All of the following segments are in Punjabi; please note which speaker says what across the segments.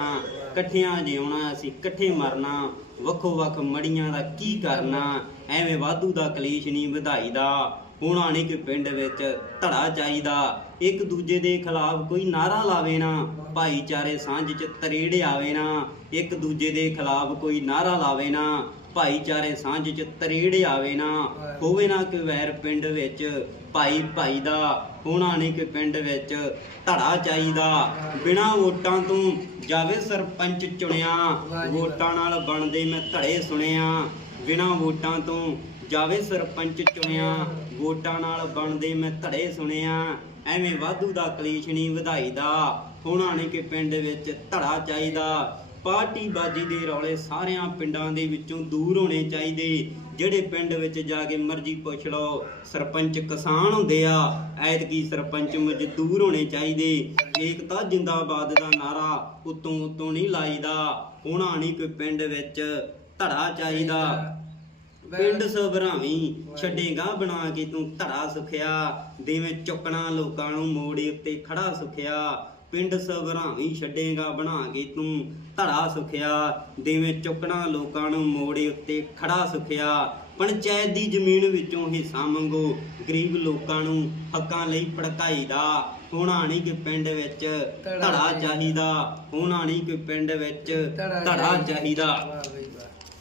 Speaker 1: ਇਕੱਠਿਆਂ ਜਿਉਣਾ, ਅਸੀਂ ਇਕੱਠੇ ਮਰਨਾ ਵੱਖੋ ਵੱਖ ਮੜੀਆਂ ਦਾ ਕੀ ਕਰਨਾ, ਐਵੇਂ ਵਾਧੂ ਦਾ ਕਲੇਸ਼ ਨਹੀਂ ਵਧਾਈ ਦਾ ਹੋਣਾ ਨਹੀਂ ਕਿ ਪਿੰਡ ਵਿੱਚ ਧੜਾ ਚਾਹੀਦਾ। ਇੱਕ ਦੂਜੇ ਦੇ ਖਿਲਾਫ ਕੋਈ ਨਾਰਾ ਲਾਵੇ ਨਾ, ਭਾਈਚਾਰੇ ਸਾਂਝ ਚ ਤਰੇੜ ਆਵੇ ਨਾ। ਇੱਕ ਦੂਜੇ ਦੇ ਖਿਲਾਫ ਕੋਈ ਨਾਰਾ ਲਾਵੇ ਨਾ। ਭਾਈਚਾਰੇ ਸਾਂਝ ਚ ਤਰੇੜ ਆਵੇ ਨਾ ਹੋਵੇ ਨਾ ਕਿ ਵੈਰ ਪਿੰਡ ਵਿੱਚ ਭਾਈ ਭਾਈ ਦਾ ਹੋਣਾ ਨਹੀਂ ਕਿ ਪਿੰਡ ਵਿੱਚ ਧੜਾ ਚਾਹੀਦਾ। ਬਿਨਾ ਵੋਟਾਂ ਤੋਂ ਜਾਵੇ ਸਰਪੰਚ ਚੁਣਿਆ ਵੋਟਾਂ ਨਾਲ ਬਣਦੇ ਮੈਂ ਧੜੇ ਸੁਣਿਆ। ਬਿਨਾ ਵੋਟਾਂ ਤੋਂ ਜਾਵੇ ਸਰਪੰਚ ਚੁਣਿਆ ਵੋਟਾਂ ਨਾਲ ਬਣਦੇ ਮੈਂ ਧੜੇ ਸੁਣਿਆ। ਐਵੇਂ ਵਾਧੂ ਦਾ ਕਲੇਸ਼ ਨਹੀਂ ਵਧਾਈ ਦਾ ਹੋਣਾ ਨਹੀਂ ਕਿ ਪਿੰਡ ਵਿੱਚ ਧੜਾ ਚਾਹੀਦਾ। ਪਾਰਟੀ ਬਾਜੀ ਦੇ ਰੌਲੇ ਸਾਰਿਆਂ ਪਿੰਡਾਂ ਦੇ ਵਿੱਚੋਂ ਦੂਰ ਹੋਣੇ ਚਾਹੀਦੇ। ਜਿਹੜੇ ਪਿੰਡ ਵਿੱਚ ਜਾ ਕੇ ਮਰਜ਼ੀ ਪੁੱਛ ਲਓ ਸਰਪੰਚ ਕਿਸਾਨ ਹੁੰਦੇ ਆ ਐਤਕੀ ਸਰਪੰਚ ਮਜ਼ਦੂਰ ਹੋਣੇ ਚਾਹੀਦੇ। ਏਕਤਾ ਜਿੰਦਾਬਾਦ ਦਾ ਨਾਰਾ ਉਤੋਂ ਉਤੋਂ ਨਹੀਂ ਲਾਈਦਾ। ਹੋਣਾ ਨਹੀਂ ਕਿ ਪਿੰਡ ਵਿੱਚ ਧੜਾ ਚਾਹੀਦਾ। ਪਿੰਡ ਸਭਰਾਵੀ ਛੱਡੇਗਾ ਬਣਾ ਕੇ ਤੂੰ ਧੜਾ ਸੁਖਿਆ। ਦੇਵੇਂ ਚੁੱਕਣਾ ਲੋਕਾਂ ਨੂੰ ਮੋੜੇ ਉੱਤੇ ਖੜਾ ਸੁਖਿਆ। ਪਿੰਡ ਸਭਰਾਵੀ ਛੱਡੇਗਾ ਬਣਾ ਕੇ ਤੂੰ ਧੜਾ ਸੁਖਿਆ ਦੇਵੇਂ ਚੁੱਕਣਾ ਲੋਕਾਂ ਨੂੰ ਮੋੜੇ ਉੱਤੇ ਖੜਾ ਸੁਖਿਆ। ਪੰਚਾਇਤ ਦੀ ਜ਼ਮੀਨ ਵਿੱਚੋਂ ਹਿੱਸਾ ਮੰਗੋ ਗਰੀਬ ਲੋਕਾਂ ਨੂੰ ਹੱਕਾਂ ਲਈ ਭੜਕਾਈਦਾ। ਹੋਣਾ ਨਹੀਂ ਕਿ ਪਿੰਡ ਵਿੱਚ ਧੜਾ ਚਾਹੀਦਾ। ਹੋਣਾ ਨਹੀਂ ਕਿ ਪਿੰਡ ਵਿੱਚ ਧੜਾ ਚਾਹੀਦਾ।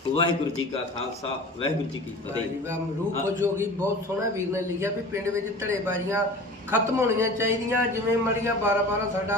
Speaker 1: ਵਾਹਿਗੁਰੂ ਜੀ ਕਾ ਖਾਲਸਾ ਵਾਹਿਗੁਰੂ ਜੀ ਕੀ ਫਤਿਹ।
Speaker 2: ਵਾਹ ਰੂਪ ਖੋਜੋਗੀ ਬਹੁਤ ਸੋਹਣਾ ਵੀਰ ਨੇ ਲਿਖਿਆ ਵੀ ਪਿੰਡ ਵਿੱਚ ਧੜੇਬਾਜ਼ੀਆਂ ਖਤਮ ਹੋਣੀਆਂ ਚਾਹੀਦੀਆਂ ਜਿਵੇਂ ਮੜੀਆਂ 12 12 ਸਾਡਾ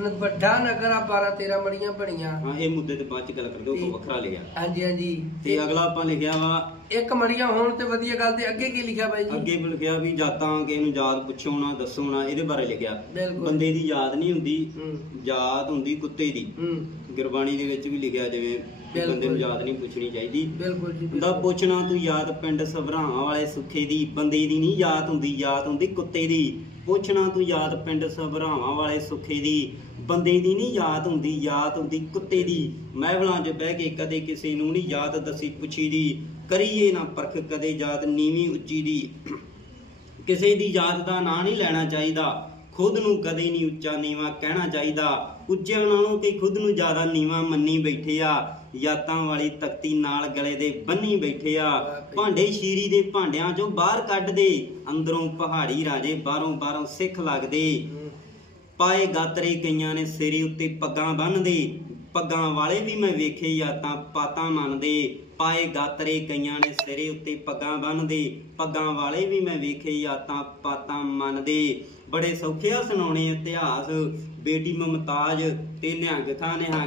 Speaker 2: ਨ- ਵੱਡਾ ਨਗਰ ਆ 12 13 ਮੜੀਆਂ ਬਣੀਆਂ।
Speaker 1: ਹਾਂ ਇਹ ਮੁੱਦੇ ਤੇ ਬਾਅਦ ਚ ਗੱਲ ਕਰਦੇ ਉਹ ਤੋਂ ਵੱਖਰਾ ਲਿਆ।
Speaker 2: ਹਾਂਜੀ ਹਾਂਜੀ।
Speaker 1: ਤੇ ਅਗਲਾ ਆਪਾਂ ਲਿਖਿਆ ਵਾ
Speaker 2: ਇੱਕ ਮੜੀਆਂ ਹੋਣ ਤੇ ਵਧੀਆ ਗੱਲ ਤੇ ਅੱਗੇ ਕੀ ਲਿਖਿਆ ਬਾਈ ਜੀ?
Speaker 1: ਅੱਗੇ ਵੀ ਲਿਖਿਆ ਵੀ ਜਾਤਾਂ ਕਿਸੇ ਨੂੰ ਯਾਦ ਪੁੱਛੋ ਨਾ ਦੱਸੋ ਨਾ ਇਹਦੇ ਬਾਰੇ ਲਿਖਿਆ।
Speaker 2: ਬਿਲਕੁਲ।
Speaker 1: ਬੰਦੇ ਦੀ ਯਾਦ ਨਹੀਂ ਹੁੰਦੀ
Speaker 2: ਹੂੰ।
Speaker 1: ਯਾਦ ਹੁੰਦੀ ਕੁੱਤੇ ਦੀ।
Speaker 2: ਹੂੰ।
Speaker 1: ਗੁਰਬਾਣੀ ਦੇ ਵਿੱਚ ਵੀ ਲਿਖਿਆ ਜਿਵੇਂ ਬੰਦੇ ਨੂੰ ਯਾਦ ਨਹੀਂ ਪੁੱਛਣੀ ਚਾਹੀਦੀ।
Speaker 2: ਬਿਲਕੁਲ ਜੀ
Speaker 1: ਬੰਦਾ ਪੁੱਛਣਾ ਤੂੰ ਯਾਦ ਪਿੰਡ ਸਭਰਾਵਾਂ ਵਾਲੇ ਸੁੱਖੇ ਦੀ ਬੰਦੇ ਦੀ ਨਹੀਂ ਯਾਦ ਹੁੰਦੀ ਯਾਦ ਹੁੰਦੀ ਕੁੱਤੇ ਦੀ। ਪੁੱਛਣਾ ਤੂੰ ਯਾਦ ਪਿੰਡ ਸਭਰਾਵਾਂ ਵਾਲੇ ਸੁੱਖੇ ਦੀ ਬੰਦੇ ਦੀ ਨਹੀਂ ਯਾਦ ਹੁੰਦੀ ਯਾਦ ਹੁੰਦੀ ਕੁੱਤੇ ਦੀ। ਮਹਿਵਲਾਂ 'ਚ ਬਹਿ ਕੇ ਕਦੇ ਕਿਸੇ ਨੂੰ ਨਹੀਂ ਯਾਦ ਦੱਸੀ ਪੁੱਛੀ ਦੀ। ਕਰੀਏ ਨਾ ਪਰਖ ਕਦੇ ਯਾਦ ਨੀਵੀਂ ਉੱਚੀ ਦੀ। ਕਿਸੇ ਦੀ ਯਾਦ ਦਾ ਨਾਂ ਨਹੀਂ ਲੈਣਾ ਚਾਹੀਦਾ। ਖੁਦ ਨੂੰ ਕਦੇ ਨਹੀਂ ਉੱਚਾ ਨੀਵਾ ਕਹਿਣਾ ਚਾਹੀਦਾ। ਉੱਚਿਆਂ ਨਾਲੋਂ ਕਿ ਖੁਦ ਨੂੰ ਜ਼ਿਆਦਾ ਨੀਵਾ ਮੰਨੀ ਬੈਠੇ ਆ। ਯਾਤਾਂ ਵਾਲੀ ਤਖਤੀ ਨਾਲ ਗਲੇ ਦੇ ਬੰਨੀ ਬੈਠੇ ਆ। ਭਾਂਡੇ ਸ਼ੀਰੀ ਦੇ ਭਾਂਡਿਆਂ ਚੋਂ ਬਾਹਰ ਕੱਢ ਦੇ। ਅੰਦਰੋਂ ਪਹਾੜੀ ਰਾਜੇ ਬਾਹਰੋਂ ਬਾਹਰੋਂ ਸਿੱਖ ਲੱਗਦੇ। ਪਾਏ ਗਾਤਰੇ ਕਈਆਂ ਨੇ ਸਿਰੇ ਉੱਤੇ ਪੱਗਾਂ ਬੰਨਦੇ ਪੱਗਾਂ ਵਾਲੇ ਵੀ ਮੈਂ ਵੇਖੇ ਜਾਂ ਤਾਂ ਪਾਤਾਂ ਮੰਨਦੇ। ਪਾਏ ਗਾਤਰੇ ਕਈਆਂ ਨੇ ਸਿਰੇ ਉੱਤੇ ਪੱਗਾਂ ਬੰਨਦੇ ਪੱਗਾਂ ਵਾਲੇ ਵੀ ਮੈਂ ਵੇਖੇ ਜਾਂ ਤਾਂ ਪਾਤਾਂ ਮੰਨਦੇ। ਬੜੇ ਸੌਖੇ ਆ ਸੁਣਾਉਣੇ ਇਤਿਹਾਸ ਬੇਟੀ ਮਮਤਾਜ ਤੇ ਨਿਹੰਗ ਥਾਂ ਨਿਹੰਗ